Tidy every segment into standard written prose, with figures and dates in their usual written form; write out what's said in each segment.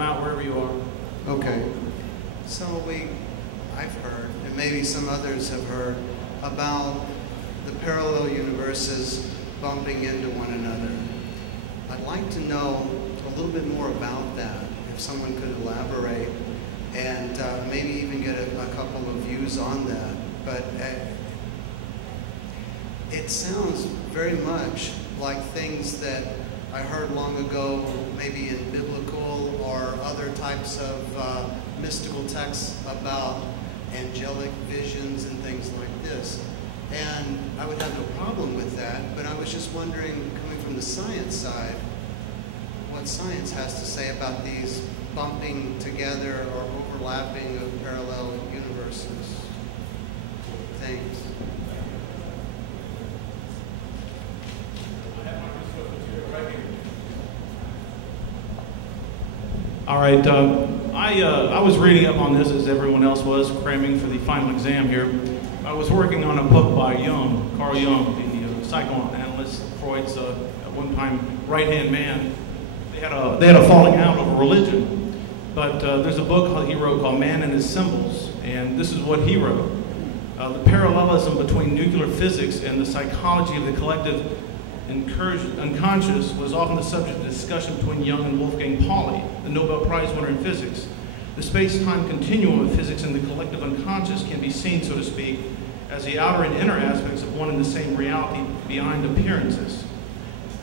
them out wherever you are. Okay. So I've heard, and maybe some others have heard, about the parallel universes bumping into one another. I'd like to know a little bit more about that, if someone could elaborate, and maybe even get a couple of views on that. But it sounds very much like things that I heard long ago, maybe in biblical or other types of mystical texts about angelic visions and things like this. And I would have no problem with that, but I was just wondering, coming from the science side, what science has to say about these bumping together or overlapping of parallel universes. Thanks. All right, I was reading up on this as everyone else was, cramming for the final exam here. I was working on a book by Jung, Carl Jung, the psychoanalyst, Freud's at one time right-hand man. They had a falling out over religion, but there's a book he wrote called Man and His Symbols, and this is what he wrote. The parallelism between nuclear physics and the psychology of the collective unconscious was often the subject of discussion between Jung and Wolfgang Pauli, the Nobel Prize winner in physics. The space-time continuum of physics and the collective unconscious can be seen, so to speak, as the outer and inner aspects of one and the same reality behind appearances.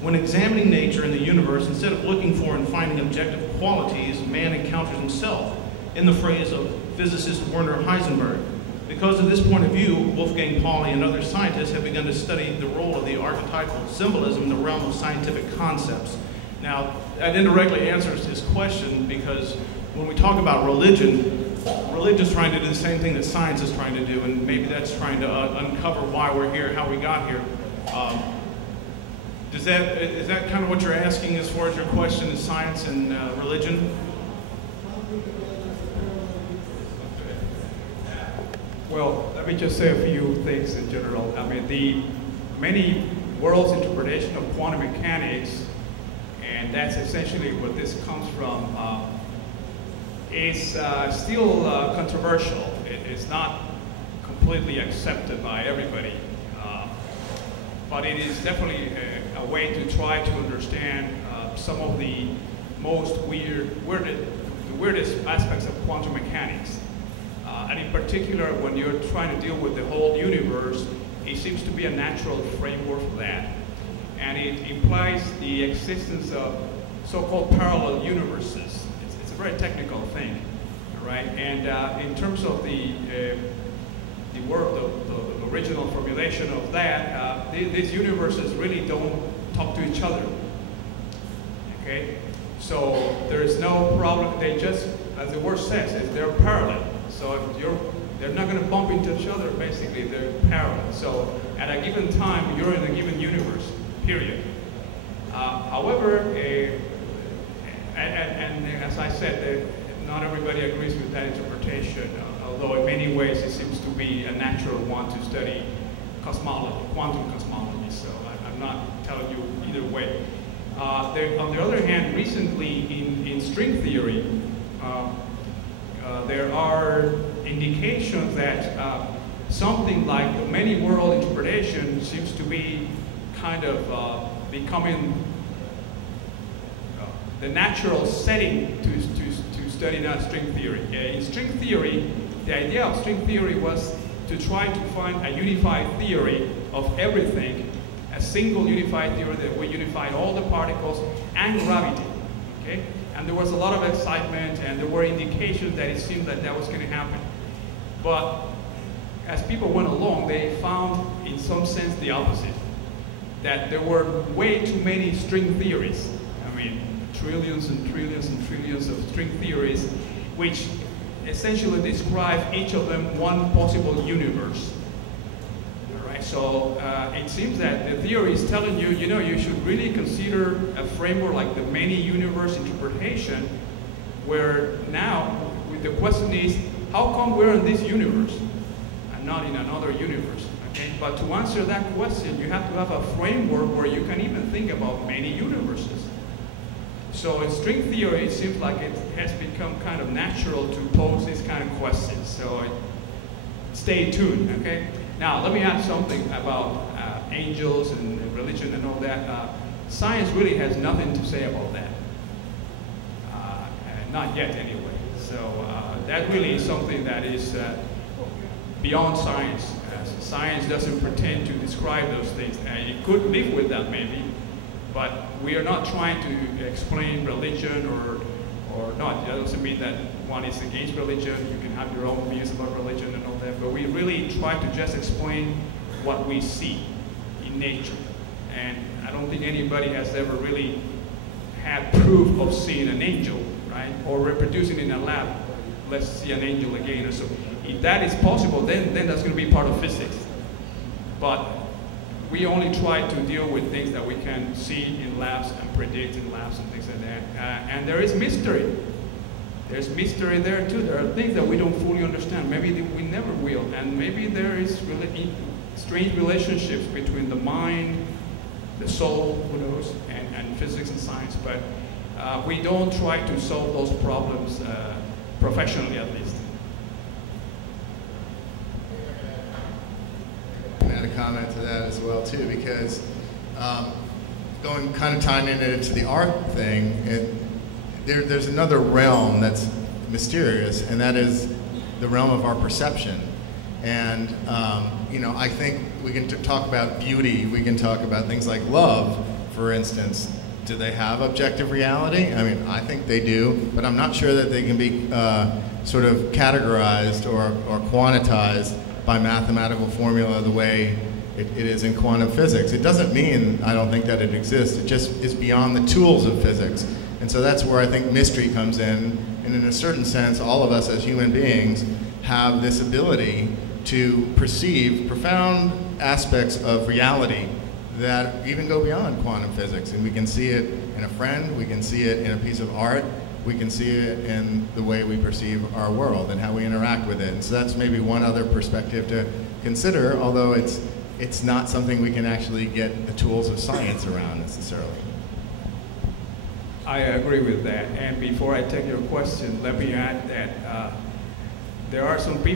When examining nature and the universe, instead of looking for and finding objective qualities, man encounters himself, in the phrase of physicist Werner Heisenberg. Because of this point of view, Wolfgang Pauli and other scientists have begun to study the role of the archetypal symbolism in the realm of scientific concepts. Now, that indirectly answers his question, because when we talk about religion, religion's trying to do the same thing that science is trying to do, and maybe that's trying to uncover why we're here, how we got here. Is that kind of what you're asking as far as your question is science and religion? Well, let me just say a few things in general. I mean, the many worlds interpretation of quantum mechanics, and that's essentially what this comes from, is still controversial. It's not completely accepted by everybody, but it is definitely a way to try to understand some of the most weirdest aspects of quantum mechanics. And in particular, when you're trying to deal with the whole universe, it seems to be a natural framework for that. And it implies the existence of so-called parallel universes. It's a very technical thing, right? And in terms of the original formulation of that, these universes really don't talk to each other, okay? So there is no problem. They just, as the word says, they're parallel. So if they're not going to bump into each other, basically, they're parallel. So at a given time, you're in a given universe, period. However, and as I said, not everybody agrees with that interpretation, although in many ways it seems to be a natural one to study cosmology, quantum cosmology, so I'm not telling you either way. On the other hand, recently in string theory, there are indications that something like the many world interpretation seems to be kind of becoming the natural setting to study that string theory. In string theory, the idea of string theory was to try to find a unified theory of everything, a single unified theory that would unify all the particles and gravity, okay? And there was a lot of excitement, and there were indications that it seemed that that was going to happen. But as people went along, they found, in some sense, the opposite. That there were way too many string theories. I mean, trillions and trillions and trillions of string theories, which essentially describe each of them one possible universe. All right, so it seems that the theory is telling you, you know, you should really consider a framework like the many universe interpretation, where now the question is, how come we're in this universe and not in another universe? Okay? But to answer that question, you have to have a framework where you can even think about many universes. So in string theory, it seems like it has become kind of natural to pose these kind of questions. So stay tuned, okay? Now, let me add something about angels and religion and all that. Science really has nothing to say about that. Not yet, anyway. So that really is something that is beyond science. Science doesn't pretend to describe those things. It could live with that, maybe, but we are not trying to explain religion or not. That doesn't mean that one is against religion. You can have your own views about religion and all that, but we really try to just explain what we see in nature. And I don't think anybody has ever really had proof of seeing an angel, right? Or reproducing in a lab, let's see an angel again. Or so if that is possible, then that's going to be part of physics. But we only try to deal with things that we can see in labs and predict in labs and things like that. And there is mystery. There's mystery there too. There are things that we don't fully understand. Maybe we never will. And maybe there is really strange relationships between the mind, the soul, who knows, and physics and science. But we don't try to solve those problems professionally, at least. Add a comment to that as well too, because going kind of tying into the art thing, there's another realm that's mysterious, and that is the realm of our perception. And you know, I think we can talk about beauty. We can talk about things like love, for instance. Do they have objective reality? I mean, I think they do, but I'm not sure that they can be sort of categorized or quantitized by mathematical formula the way it is in quantum physics. It doesn't mean I don't think that it exists. It just is beyond the tools of physics. And so that's where I think mystery comes in. And in a certain sense, all of us as human beings have this ability to perceive profound aspects of reality that even go beyond quantum physics. And we can see it in a friend, we can see it in a piece of art, we can see it in the way we perceive our world and how we interact with it. And so that's maybe one other perspective to consider, although it's not something we can actually get the tools of science around necessarily. I agree with that. And before I take your question, let me add that there are some people